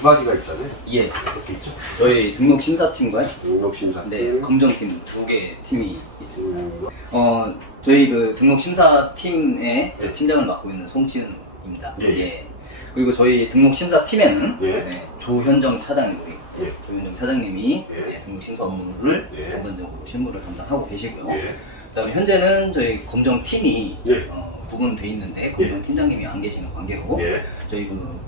두 가지가 있잖아요. 예. 이렇게 있죠. 저희 등록심사팀과 등록심사팀. 네, 검정팀 두 개 팀이 있습니다. 저희 그 등록심사팀의 예. 팀장을 맡고 있는 송치은입니다. 예. 그리고 저희 등록심사팀에는 예. 네, 조현정 차장님, 예. 조현정 차장님이 예. 네, 등록심사 업무를 예. 전반적으로 실무를 담당하고 계시고요. 예. 그다음에 현재는 저희 검정팀이 예. 구분돼 있는데 검정팀장님이 안 계시는 관계로 예. 저희 그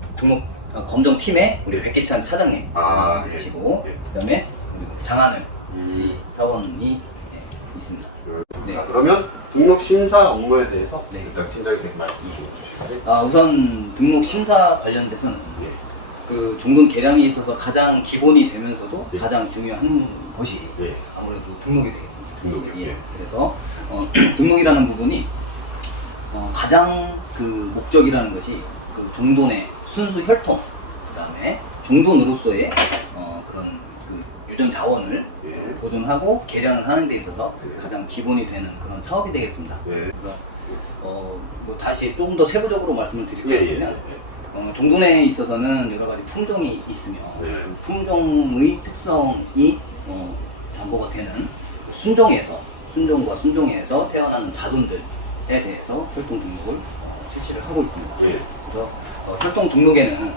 검정팀에 우리 백기찬 차장님 아, 계시고 예. 그다음에 우리 장하늘 씨 사원이 있습니다. 네. 자, 그러면 등록심사 업무에 대해서 네. 일단 팀장님께서 말씀 주시겠어요? 우선 등록 심사 관련돼서는 예. 그 종근 개량이 있어서 가장 기본이 되면서도 예. 가장 중요한 것이 예. 아무래도 등록이 되겠습니다. 등록이요? 예. 예. 그래서 등록이라는 부분이 가장 그 목적이라는 것이 그 종돈의 순수 혈통, 그다음에 종돈으로서의 그런 그 유전 자원을 예. 보존하고 개량을 하는 데 있어서 예. 가장 기본이 되는 그런 사업이 되겠습니다. 예. 그래서 뭐 다시 조금 더 세부적으로 말씀을 예. 드리면 종돈에 있어서는 여러 가지 품종이 있으며 예. 품종의 특성이 담보가 되는 순종과 순종에서 태어나는 자손들에 대해서 혈통 등록을 실시를 하고 있습니다. 예. 그래서 혈통 등록에는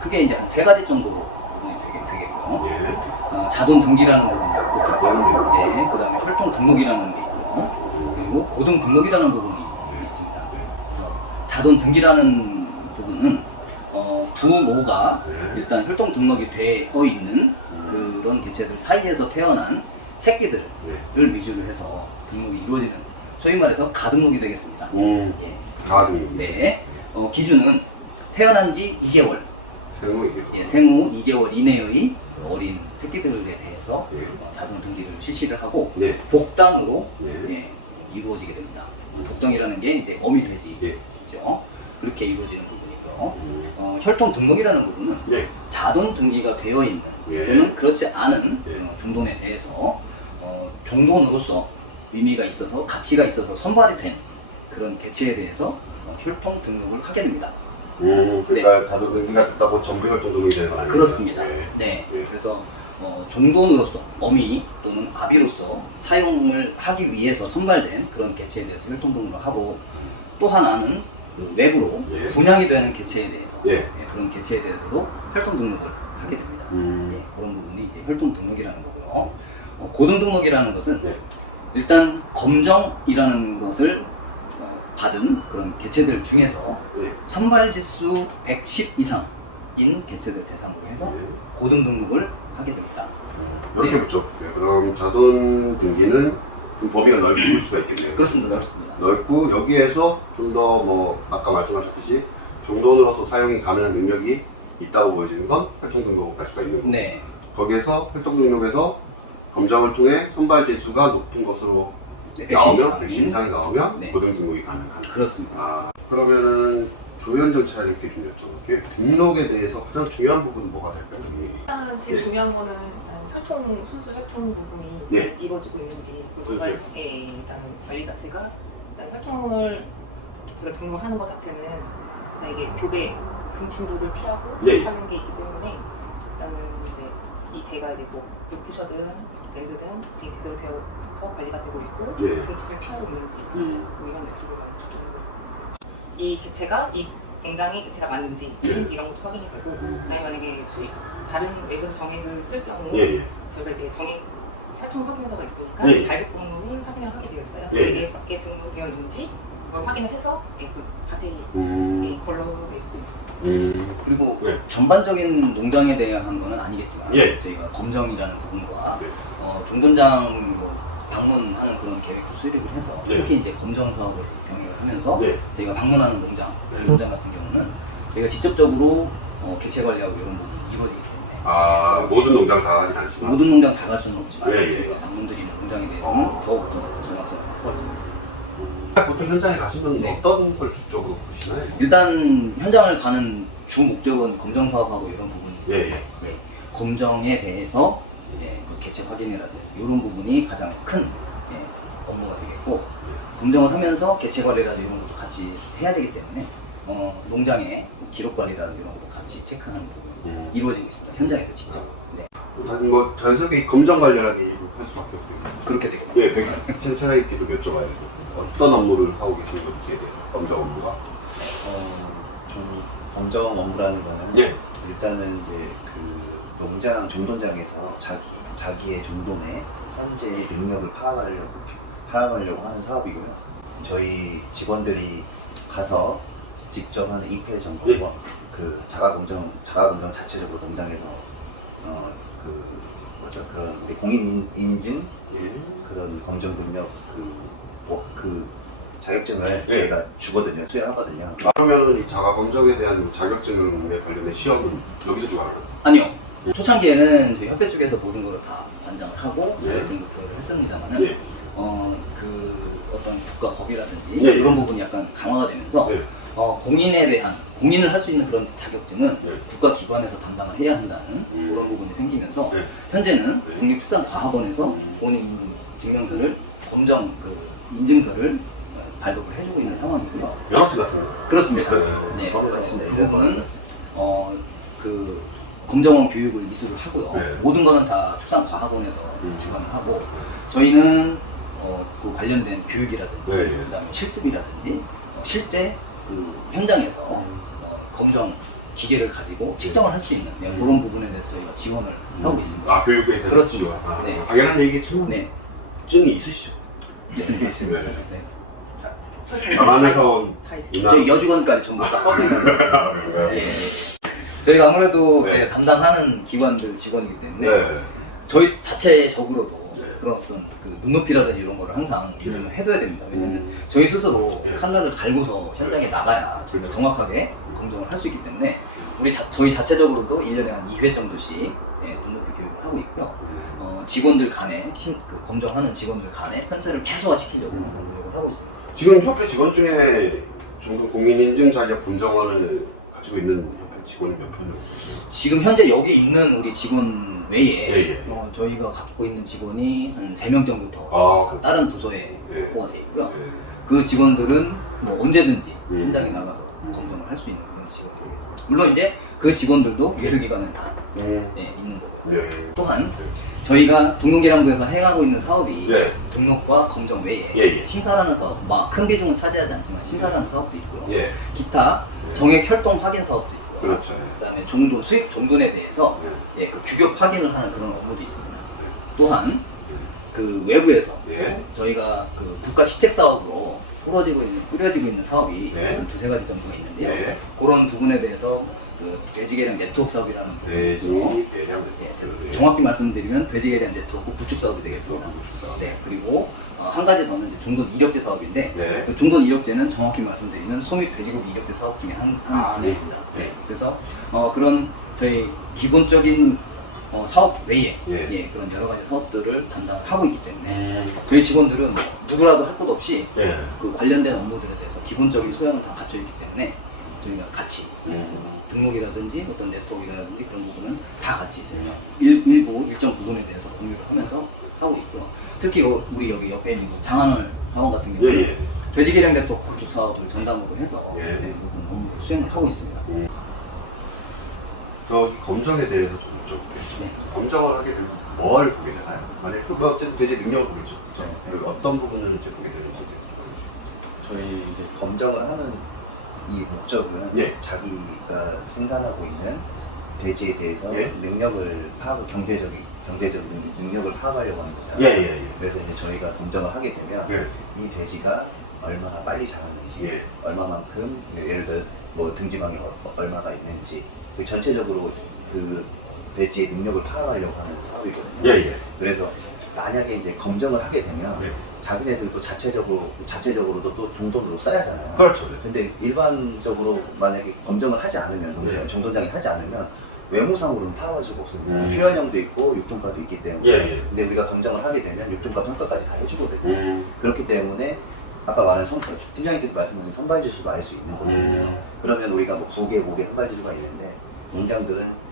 크게 이제 한 3가지 정도로 부분이 되겠고요. 예. 자돈 등기라는 부분이 있고, 그거는요? 네, 그다음에 혈통 등록이라는 게 있고, 그리고 고등 등록이라는 부분이 있습니다. 그래서 자돈 등기라는 부분은 부모가 네. 일단 혈통 등록이 되어 있는 그런 개체들 사이에서 태어난 새끼들을 네. 위주로 해서 등록이 이루어지는 소위 말해서 가등록이 되겠습니다. 예. 가등. 네. 기준은 태어난 지 2개월, 생후 이게. 예, 생후 2개월 이내의 어린 새끼들에 대해서 예. 자동 등기를 실시를 하고 네. 복당으로 네. 예, 이루어지게 됩니다. 복당이라는 게 이제 어미 돼지죠. 예. 그렇게 이루어지는 부분이고요. 혈통 등록이라는 부분은 예. 자돈 등기가 되어 있는 예. 또는 그렇지 않은 예. 종돈에 대해서 종돈으로서 의미가 있어서 가치가 있어서 선발이 된 그런 개체에 대해서 혈통 등록을 하게 됩니다. 그러니까 자동 등기가 됐다고 전부 혈통 등록이 되는 건 아니에요? 그렇습니다. 예. 네. 예. 그래서 종돈으로서 어미 또는 아비로서 사용을 하기 위해서 선발된 그런 개체에 대해서 혈통 등록을 하고 또 하나는 그 외부로 예. 분양이 되는 개체에 대해서 예. 그런 개체에 대해서도 혈통 등록을 하게 됩니다. 예, 그런 부분이 이제 혈통 등록이라는 거고요. 고등 등록이라는 것은 네. 일단 검정이라는 것을 받은 그런 개체들 중에서 예. 선발지수 110 이상인 개체들 대상으로 해서 예. 고등 등록을 하게 됩니다. 이렇게 네. 붙죠. 네, 그럼 자돈 등기는 좀 범위가 넓을 수가 있겠네요. 그렇습니다. 넓습니다. 넓고 여기에서 좀 더 뭐 아까 말씀하셨듯이 종돈으로서 사용이 가능한 능력이 있다고 보여지는 건 혈통 등록을 할 수가 있는 거고 네. 거기에서 혈통 등록에서 검정을 통해 선발 지수가 높은 것으로 네, 나오면 110 110 이상이 나오면 네. 고등 등록이 가능한. 그렇습니다. 아, 그러면은 조현정 차장님께 좀 여쭤볼게요. 등록에 대해서 가장 중요한 부분은 뭐가 될까요? 일단 제일 네. 중요한 거는 일단 순수 혈통 부분이 네. 이루어지고 있는지 그렇죠. 일단 관리 자체가 일단 혈통을 제가 등록하는 것 자체는 일단 이게 교배 근친도를 피하고 네. 하는 게 있기 때문에 일단은 이제 이 개가 이제 뭐 부셔든 랜드든 이게 제대로 되어서 관리가 되고 있고 네. 근친을 피하고 있는지 뭐 이런 것들을 많이 조절하고 있습니다. 이 개체가 이 굉장히 개체가 맞는지 아닌지 이런 것도 확인이 되고 그다음에 만약에 다른 외부 정액을 쓸 경우 예, 예. 저희가 이제 정액 혈통 확인서가 있으니까 네. 발급 번호를 확인을 하게 되어 있어요. 네. 이게 밖에 등록되어 있는지 그걸 확인을 해서 그 자세히 걸러낼 수 있습니다. 그리고 네. 전반적인 농장에 대한 거는 아니겠지만 예. 저희가 검정이라는 부분과 네. 종전장 뭐 방문하는 그런 계획도 수립을 해서 네. 특히 이제 검정 사업을 병행을 하면서 네. 저희가 방문하는 농장, 네. 농장 같은 경우는 저희가 직접적으로 개체 관리하고 이런 부분이 이루어지기 때문에 아, 모든 농장 다 하진 않지만 모든 농장 다 갈 수는 없지만 네, 예. 저희가 방문드리는 농장에 대해서는 더욱더 정확성을 확보할 수 있습니다. 보통 현장에 가시면 네. 어떤 걸 주적으로 보시나요? 일단 현장을 가는 주 목적은 검정 사업하고 이런 부분이 예, 예. 네. 검정에 대해서 그 개체 확인이라든지 이런 부분이 가장 큰 업무가 되겠고 검정을 하면서 개체 관리라든지 이런 것도 같이 해야 되기 때문에 농장의 기록 관리라든지 이런 것도 같이 체크하는 부분이 이루어지고 있습니다. 현장에서 직접. 네. 다른 뭐 자연스럽게 이 검정 관련한 일을 할 수밖에 없고요. 그렇게 되고. 예, 천천하게 좀 여쭤봐야 돼요. 어떤 업무를 하고 계신 건지에 대해서 검정 업무가. 좀 검정 업무라는 거는 예. 일단은 이제 그 농장 종돈장에서 자기의 종돈의 현재 능력을 파악하려고 하는 사업이고요. 저희 직원들이 가서 직접 하는 입회 점검과 그 자가검정 자체적으로 농장에서 그 뭐죠, 그런 우리 공인 인증 그런 검정 능력 그 자격증을 예. 저희가 주거든요. 수여하거든요. 그러면은 이 자가 검정에 대한 자격증에 관련된 시험은 여기서 주관하나요? 아니요. 초창기에는 저희 협회 쪽에서 모든 걸 다 관장을 하고 네. 자격증도 부여를 했습니다만은 예. 그 어떤 국가 법이라든지 예, 예. 그런 부분이 약간 강화가 되면서 예. 공인을 할 수 있는 그런 자격증은 예. 국가 기관에서 담당을 해야 한다는 그런 부분이 생기면서 예. 현재는 예. 국립축산과학원에서 본인 인증 증명서를 검정 인증서를 발급을 해주고 있는 상황이고요. 면허증 같은 거. 그렇습니다. 그렇습니다. 네, 검사 그래서 있습니다. 그 부분은 그 검정원 교육을 이수를 하고요. 네. 모든 거는 다 축산과학원에서 음. 주관을 하고 저희는 그 관련된 교육이라든지 네, 예. 그다음에 실습이라든지 실제 그 현장에서 검정 기계를 가지고 측정을 할 수 있는 그런 부분에 대해서 저희가 지원을 하고 있습니다. 아, 교육에서 그렇습니다. 지원. 네. 당연한 얘기지만 네, 증이 있으시죠? 있습니다. 네. 남한에서 온 다 있어요. 이나- 저희 여직원까지 전부 다 뻗어 있습니다. 예. 저희가 아무래도 네. 네, 담당하는 기관들 직원이기 때문에 네. 저희 자체적으로도 네. 그런 어떤 그 눈높이라든지 이런 거를 항상 기능을 해둬야 됩니다. 왜냐면 음. 저희 스스로 네. 칼날을 갈고서 현장에 나가야 저희가 그렇죠. 정확하게 검정을 할 수 있기 때문에 저희 자체적으로도 1년에 한 2회 정도씩 눈높이 교육을 하고 있고요. 직원들 간에 그 검정하는 직원들 간에 편차를 최소화시키려고 노력을 하고 있습니다. 지금 협회 직원 중에 정도 공인인증 자격 검정원을 가지고 있는 협회 직원이 몇 명? 지금 현재 여기 있는 우리 직원 외에 예, 예. 저희가 갖고 있는 직원이 한 3명 정도 더 아, 있습니다. 다른 부서에 예. 확보가 되어 있고요. 네. 그 직원들은 뭐 언제든지 음. 현장에 나가서 검정을 할 수 있는 그런 직원이 되겠습니다. 물론 이제 그 직원들도 유효기간은 다 있는 거고요. 네. 또한 저희가 동농계량부에서 해가고 있는 사업이 예. 등록과 검정 외에 예, 예. 심사라는 사업, 큰 비중은 차지하지 않지만 심사라는 사업도 있고요. 예. 기타 정액 혈동 확인 사업도 있고요. 그렇죠. 그다음에 수익 종돈에 대해서 그 규격 확인을 하는 그런 업무도 있습니다. 또한 그 외부에서 예. 저희가 그 국가 시책 사업으로 꾸려지고 있는 사업이 네. 한 2-3가지 정도가 있는데요. 네. 그런 부분에 대해서 그 돼지개량 네트워크 사업이라는 돼지 부분이죠. 대량 예, 정확히 말씀드리면 돼지개량 네트워크 구축 사업이 되겠습니다. 네, 그리고 한 가지 더는 이제 중돈 이력제 사업인데 네. 그 중돈 이력제는 정확히 말씀드리면 소미 돼지고기 이력제 사업 중에 한 분야입니다. 네. 네, 그래서 그런 저희 기본적인 사업 외에 예. 그런 여러 가지 사업들을 담당하고 있기 때문에 저희 직원들은 누구라도 할 것 없이 예. 그 관련된 업무들에 대해서 기본적인 소양을 다 갖춰 있기 때문에 저희가 같이 등록이라든지 어떤 네트워크라든지 그런 부분은 다 같이 저희가 일부 일정 부분에 대해서 공유를 하면서 하고 있고 특히 우리 여기 옆에 있는 그 장안월 사원 같은 예. 경우는 예. 돼지개량 네트워크 구축 사업을 전담으로 해서 예. 네, 그 부분 업무를 수행을 하고 있습니다. 저기 검정에 대해서 좀 여쭤볼게요. 네. 검정을 하게 되면 뭘 보게 되나요? 만약에 뭐 어쨌든 돼지 능력을 보겠죠. 그렇죠? 네. 그리고 어떤 부분을 이제 보게 되는지 저희 이제 검정을 하는 이 목적은 예. 자기가 생산하고 있는 돼지에 대해서 예. 능력을 경제적 능력을 파악하려고 합니다. 예. 그래서 이제 저희가 검정을 하게 되면 예. 이 돼지가 얼마나 빨리 자랐는지, 예. 얼마만큼 예를 들어 뭐 등지방이 얼마가 있는지, 그 전체적으로 그 돼지의 능력을 파악하려고 하는 사업이거든요. 예. 그래서 만약에 이제 검정을 하게 되면 예. 자기네들도 자체적으로도 또 종돈으로 써야 하잖아요. 그렇죠. 근데 일반적으로 만약에 검정을 하지 않으면, 네. 정돈장이 하지 않으면 외모상으로는 파악할 수가 없습니다. 음. 표현형도 있고 육종가도 있기 때문에. 예. 근데 우리가 검정을 하게 되면 육종가 평가까지 다 해주거든요. 그렇기 때문에 아까 말한 팀장님께서 말씀하신 선발지수도 알 수 있는 거거든요. 그러면 우리가 뭐 9개, 5개 선발지수가 있는데 농장들은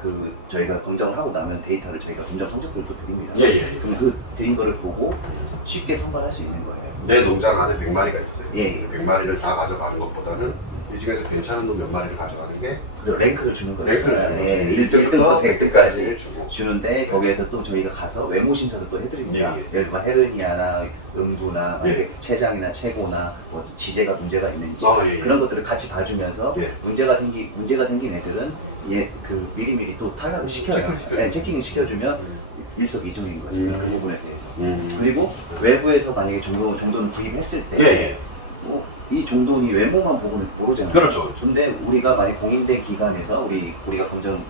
그 저희가 검정을 하고 나면 데이터를 저희가 검정 성적표를 또 드립니다. 예. 그럼 그 드린 거를 보고 쉽게 선발할 수 있는 거예요. 내 농장 안에 100마리가 있어요. 예. 100마리를 다 가져가는 것보다는 이 중에서 괜찮은 놈 몇 마리를 가져가는 게 그리고 랭크를 주는 거예요. 랭크를 주는 거죠. 예, 1등부터 100등까지 주고. 주는데 거기에서 또 저희가 가서 외모 심사도 또 해드립니다. 예, 예. 예를 들면 헤르니아나 음부나 만약에 예. 췌장이나 체고나 뭐 지제가 문제가 있는지 예, 예. 그런 것들을 같이 봐주면서 예. 문제가 생긴 애들은 그 미리미리 또 탈락을 시켜요. 체크를 시켜요. 네, 체킹을 시켜주면 일석이조인 거죠. 그 부분에 대해서. 그리고 외부에서 만약에 정도는 구입했을 때 예, 예. 이 정도니 외모만 보고는 모르잖아요. 그렇죠. 근데 우리가 만약 공인된 기관에서 우리가 검정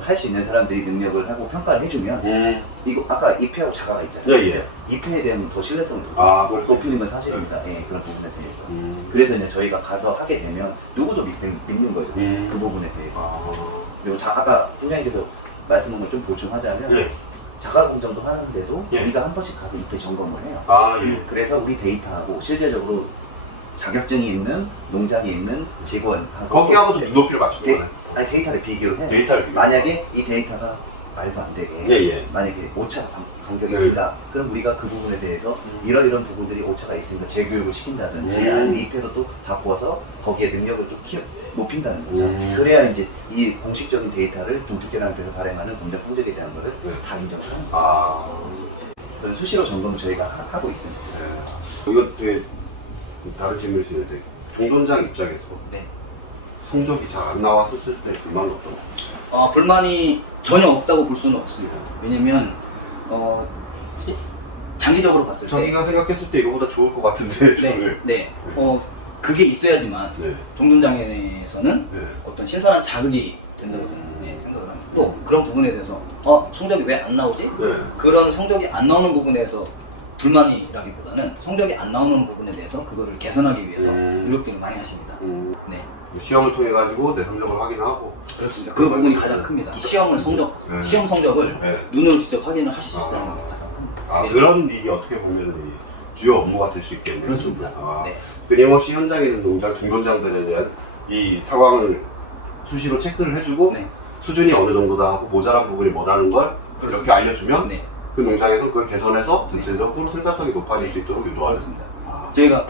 할 수 있는 사람들이 능력을 하고 평가를 해주면 이거 아까 입회하고 자가가 있잖아요. 예, 예. 입회에 대한 더 신뢰성을 그럴 수 높이는 건 사실입니다. 예, 그런 부분에 대해서. 그래서 이제 저희가 가서 하게 되면 누구도 믿는 거죠. 그 부분에 대해서. 그리고 아까 팀장님께서 말씀한 걸 좀 보충하자면 예. 자가 공정도 하는데도 예. 우리가 한 번씩 가서 입회 점검을 해요. 예. 그래서 우리 데이터하고 실제적으로 자격증이 있는 농장에 있는 직원하고 거기하고도 눈높이를 맞추는 거네. 데이터를 비교를 해요. 데이터를 비교. 만약에 이 데이터가 말도 안 되게 예, 예. 만약에 오차가 간격이 네. 있다. 그럼 우리가 그 부분에 대해서 이런 부분들이 오차가 있으니까 재교육을 시킨다든지 아니면 입회로 또 바꿔서 거기에 능력을 또 높인다는 거죠. 그래야 이제 이 공식적인 데이터를 종축계량에서 발행하는 공장 성적에 대한 거를 네. 다 인정을 하는 거죠. 그런 수시로 점검을 저희가 하고 있습니다. 이거 되게 다른 질문일 수 있는데 종돈장 입장에서 네. 성적이 잘 안 나왔을 때 불만은 어떤 거? 불만이 전혀 없다고 볼 수는 없습니다. 왜냐면 장기적으로 봤을 때 자기가 생각했을 때 이거보다 좋을 것 같은데 저는. 네. 그게 있어야지만 네. 종전장애에서는 네. 어떤 신선한 자극이 된다고 저는 생각을 합니다. 또 그런 부분에 대해서 성적이 왜 안 나오지? 네. 그런 성적이 안 나오는 부분에서 불만이라기보다는 성적이 안 나오는 부분에 대해서 그거를 개선하기 위해서 노력들을 많이 하십니다. 네. 시험을 통해 가지고 내 성적을 확인하고. 그렇습니다. 그 부분이 가장 큽니다. 시험 성적을 네. 눈으로 직접 확인을 하실 수 있는 게 가장 큽니다. 네. 그런 일이 어떻게 보면 이 주요 업무가 될 수 있겠네요. 그렇습니다. 네. 네. 끊임없이 현장에 있는 농장 중견장들에 대한 이 상황을 수시로 체크를 해주고 네. 수준이 어느 정도다 하고 모자란 부분이 뭐라는 걸 이렇게 알려주면 네. 그 농장에서 그걸 개선해서 전체적으로 생산성이 높아질 수 있도록 유도하는. 그렇습니다. 저희가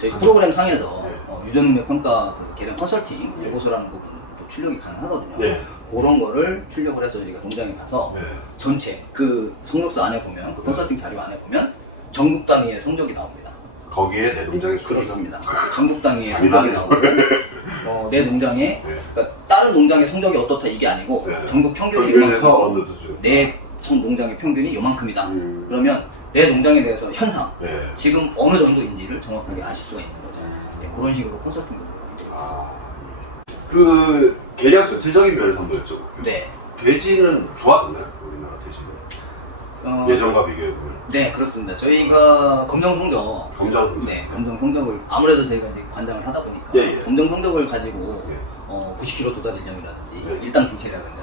저희 프로그램 상에서 네. 유전능력 평가 계량 컨설팅 보고서라는 부분도 출력이 가능하거든요. 네. 그런 거를 출력을 해서 저희가 농장에 가서 네. 전체 그 성적서 안에 보면 그 컨설팅 자료 안에 보면 전국 단위의 성적이 나옵니다. 거기에 내 농장의 순위가 그렇습니다. 전국 단위의 잔인하네. 성적이 나오고 내 농장의 네. 그러니까 다른 농장의 성적이 어떻다 이게 아니고 네. 전국 평균이 평균에서 요만큼 어느 수준. 내 농장의 평균이 요만큼이다. 그러면 내 농장에 대해서 현상 네. 지금 어느 정도인지를 정확하게 아실 수가 있는 거죠. 네, 그런 식으로 컨설팅도 아, 그 계약 전체적인 면에서 한번 여쭤볼게요. 네. 돼지는 좋아졌나요? 우리나라 돼지는 예전과 비교해보면 네, 그렇습니다. 저희가 검정 성적 검정 네, 검정 성적을 아무래도 저희가 이제 관장을 하다 보니까 예, 예. 검정 성적을 가지고 예. 90kg 도달 인정이라든지 예. 일당 등체라든지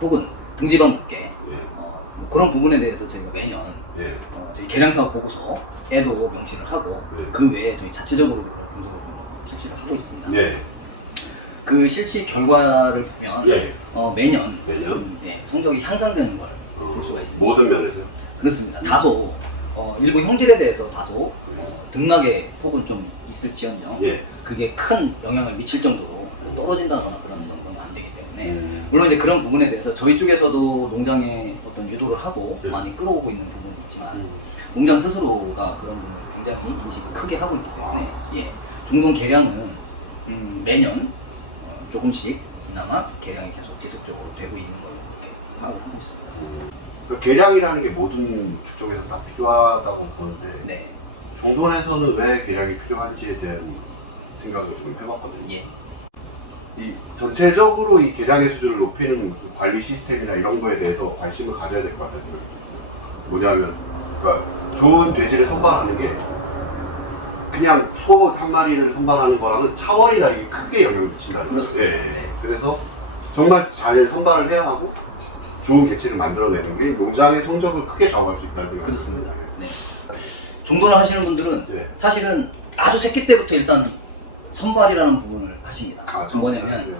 혹은 등지방 두께 예. 뭐 그런 부분에 대해서 저희가 매년 예. 저희 계량사업 보고서에도 명시를 하고 예. 그 외에 저희 자체적으로도 그런 분석을 좀 실시를 하고 있습니다. 예. 그 실시 결과를 보면 예. 매년 매년? 성적이 향상되는 걸 볼 수가 있습니다. 모든 면에서요? 그렇습니다. 다소 일부 형질에 대해서 다소 등락의 폭은 좀 있을지언정 예. 그게 큰 영향을 미칠 정도로 떨어진다거나 그런 정도는 안 되기 때문에 음. 물론 이제 그런 부분에 대해서 저희 쪽에서도 농장에 어떤 유도를 하고 네. 많이 끌어오고 있는 부분이 있지만 농장 스스로가 그런 부분을 굉장히 인식을 크게 하고 있기 때문에 종종 개량은 매년 조금씩 그나마 개량이 계속 지속적으로 되고 있는 걸 이렇게 하고 있습니다. 그 계량이라는 게 모든 축적에서 다 필요하다고 보는데 네. 종돈에서는 왜 계량이 필요한지에 대한 생각을 좀 해봤거든요. 예. 이 전체적으로 이 계량의 수준을 높이는 그 관리 시스템이나 이런 거에 대해서 관심을 가져야 될 것 같아요. 뭐냐면, 그러니까 좋은 돼지를 선발하는 게 그냥 소 한 마리를 선발하는 거랑은 차원이 다르게 크게 영향을 미친다는 거예요. 그렇습니다. 예. 네. 그래서 정말 잘 선발을 해야 하고 좋은 개체를 만들어내는 게 농장의 성적을 크게 좌우할 수 있다는 생각이 그렇습니다. 듭니다. 네. 종도를 하시는 분들은 네. 사실은 아주 새끼 때부터 일단 선발이라는 부분을 하십니다. 뭐냐면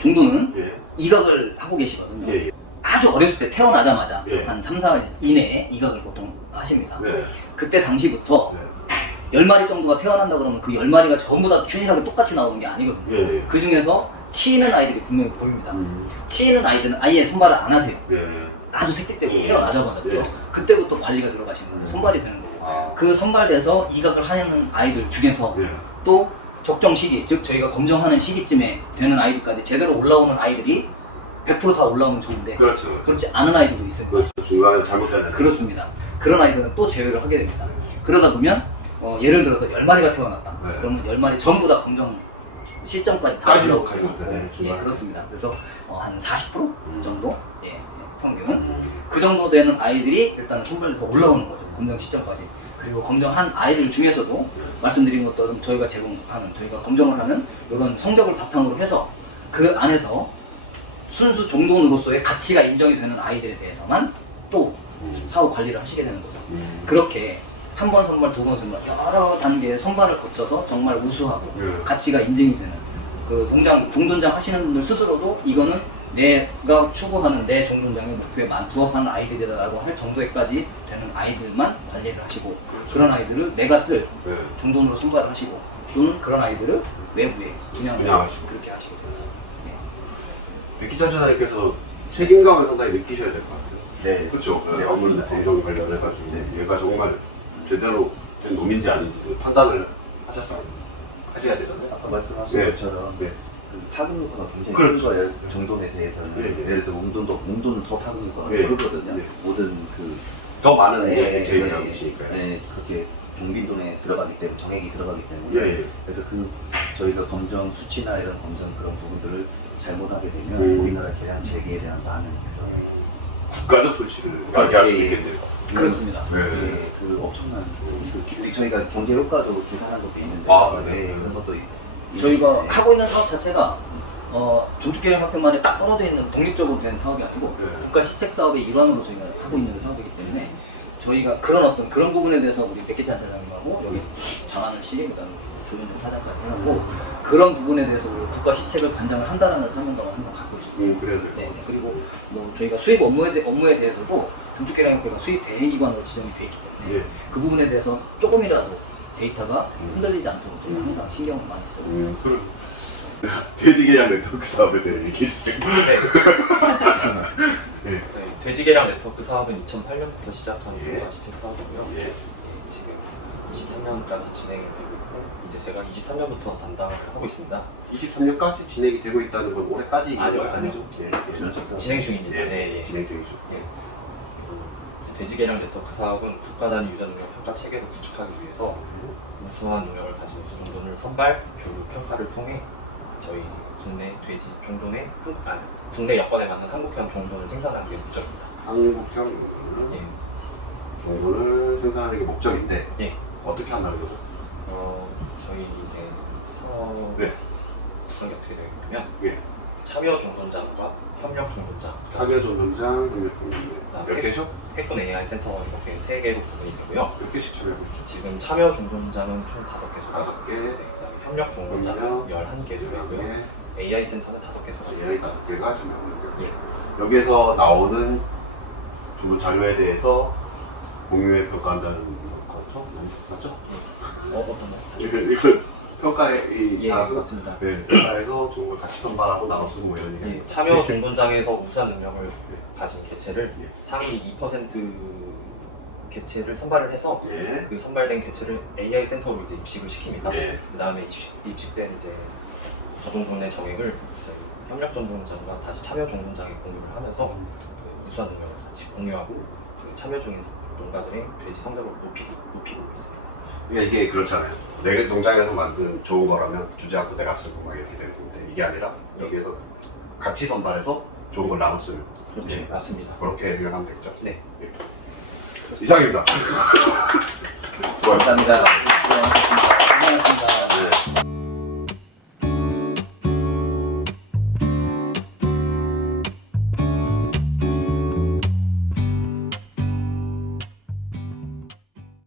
종도는 예. 이각을 하고 계시거든요. 예. 예. 아주 어렸을 때 태어나자마자 예. 한 3, 4일 이내에 이각을 보통 하십니다. 네. 그때 당시부터 네. 10마리 정도가 태어난다 그러면 그 10마리가 전부 다 균일하게 똑같이 나오는 게 아니거든요. 예. 그 중에서 치이는 아이들이 분명히 보입니다. 치이는 아이들은 아예 선발을 안 하세요. 예. 아주 새끼 때부터 예. 태어나자마자 예. 그때부터 관리가 들어가시는 거예요. 선발이 되는 거고. 아. 그 선발돼서 이각을 하는 아이들 중에서 예. 또 적정 시기, 즉 저희가 검정하는 시기쯤에 되는 아이들까지 제대로 올라오는 아이들이 100% 다 올라오면 좋은데 그렇죠. 그렇지 않은 아이들도 있습니다. 그렇죠. 중간에 잘못되는. 그렇습니다. 그런 아이들은 또 제외를 하게 됩니다. 그러다 보면 예를 들어서 10마리가 태어났다. 네. 그러면 10마리 전부 다 검정 시점까지 다 까지 올라오고 못하게 되네, 예, 중간에. 그렇습니다. 그래서 한 40% 정도 평균 그 정도 되는 아이들이 일단은 선발돼서 올라오는 거죠. 검정 시점까지. 그리고 검정한 아이들 중에서도 말씀드린 것처럼 저희가 제공하는, 저희가 검정을 하는 이런 성적을 바탕으로 해서 그 안에서 순수 종돈으로서의 가치가 인정이 되는 아이들에 대해서만 또 사후 관리를 하시게 되는 거죠. 그렇게 한 번 선발, 두 번 선발, 여러 단계의 선발을 거쳐서 정말 우수하고 예. 가치가 인증이 되는 그 종돈장 하시는 분들 스스로도 이거는 내가 추구하는 내 종돈장의 목표에 부합하는 아이들이다라고 할 정도에까지 되는 아이들만 관리를 하시고 그런 아이들을 내가 쓸 예. 종돈으로 선발을 하시고 또는 그런 아이들을 외부에 분양을 분양하시고. 그렇게 하시게 됩니다. 백기찬 차장님께서 책임감을 상당히 느끼셔야 될 것 같아요. 네. 그렇죠. 네, 업무 맞습니다. 검정 관련해가지고 얘가 정말 제대로 된 놈인지 아닌지 판단을 하셔야 되잖아요. 아까 말씀하신 네. 것처럼 네. 그 파급효과가 굉장히 그렇죠. 큰 거예요. 정돈에 대해서는 네, 네. 예를 들어 웅돈은 더 파급효과가 네. 크거든요. 네. 모든 그 더 많은 네, 대체율이라고 네, 계시니까요. 네, 그렇게 종빈돈에 들어가기 때문에 정액이 들어가기 때문에 예, 예. 그래서 그 저희가 검정 수치나 이런 검정 그런 부분들을 잘못하게 되면 우리나라 계량 재개에 대한 많은 국가적 소치를 야기할 수 예, 예. 있겠네요. 그렇습니다. 네. 그 엄청난 저희가 경제 효과도 계산한 것도 있는데 아, 네. 네, 그런 것도 저희가 네. 하고 있는 사업 자체가 건축계획학교만에 딱 떨어져 있는 독립적으로 된 사업이 아니고 네. 국가 시책 사업의 일환으로 저희가 하고 있는 사업이기 때문에 저희가 그런 부분에 대해서 우리 백기찬 사장님하고 여기 장하늘 씨, 그다음 조윤정 사장까지 하고 그런 부분에 대해서 우리 국가 시책을 관장을 한다는 사명감을 항상 갖고 있습니다. 그래요. 네, 그리고 뭐 저희가 수입 업무에 대해서도 건축계획학교가 수입 대행기관으로 지정이 되어 있기 때문에 예. 그 부분에 대해서 조금이라도 데이터가 흔들리지 않도록 저희가 항상 신경을 많이 쓰고 그럼 돼지계량 네트워크 사업에 대해 얘기해 주세요. 네, 돼지계량 네트워크 사업은 2008년부터 시작한 예. 국가 시책 사업이고요. 예. 지금 23년까지 진행이 되고 있고 이제 제가 23년부터 담당을 하고 있습니다. 23년까지 진행이 되고 있다는 건 올해까지 아니요, 아니죠? 아니죠. 예. 진행 중입니다. 예. 네, 예. 진행 중이죠. 돼지계량 네트워크 사업은 국가 단위 유전 능력 평가 체계를 구축하기 위해서 우수한 능력을 가진 우수 종돈을 선발, 교육, 평가를 통해 저희 국내 돼지 종돈의 국내 여건에 맞는 한국형 종돈을 생산하는 게 목적입니다. 한국형 예. 정보를 생산하는 게 목적인데 예. 어떻게 한다는 거죠? 저희 이제 사업 네. 구성이 어떻게 되어 있냐면 예. 참여 종돈장과 협력 종돈장, 참여 종전장, 협력 종전장 몇 개죠? 해군 AI 센터 이렇게 3개로 구분이 되고요. 몇 개씩 참여하고 있죠? 지금 참여 종돈장은 총 5개소, 5개, 협력 종돈장은 11개 소이고요. 예. AI 센터는 5개소가 AI 있습니다. 5개가 참여하고 있고요. 예. 여기에서 나오는 주문 자료에 대해서 공유에 평가한다는 거죠? 맞죠? 어떤 거? 이거 평가에 예, 다 맞습니다. 네, 평가에서 정보 같이 선발하고 나눠서 뭐 이런 얘기. 예, 참여 종돈장에서 우수한 능력을 가진 개체를 예. 상위 2% 개체를 선발을 해서 예. 그 선발된 개체를 AI 센터로 이제 입식을 시킵니다. 예. 그 다음에 입식된 이제 부종돈의 정액을 저희 협력 종돈장과 다시 참여 종돈장에 공유를 하면서 그 우수한 능력을 같이 공유하고 그 참여 중인 농가들의 돼지 성적을 높이고 있습니다. 그러니까 이게 그렇잖아요. 내 농장에서 만든 좋은 거라면 주지 않고 내가 쓰고 막 이렇게 되는 건데 이게 아니라 여기에서 같이 선발해서 좋은 걸 나눠 쓰는. 그렇죠. 예. 맞습니다. 그렇게 생각하면 되겠죠. 네. 예. 이상입니다. 감사합니다.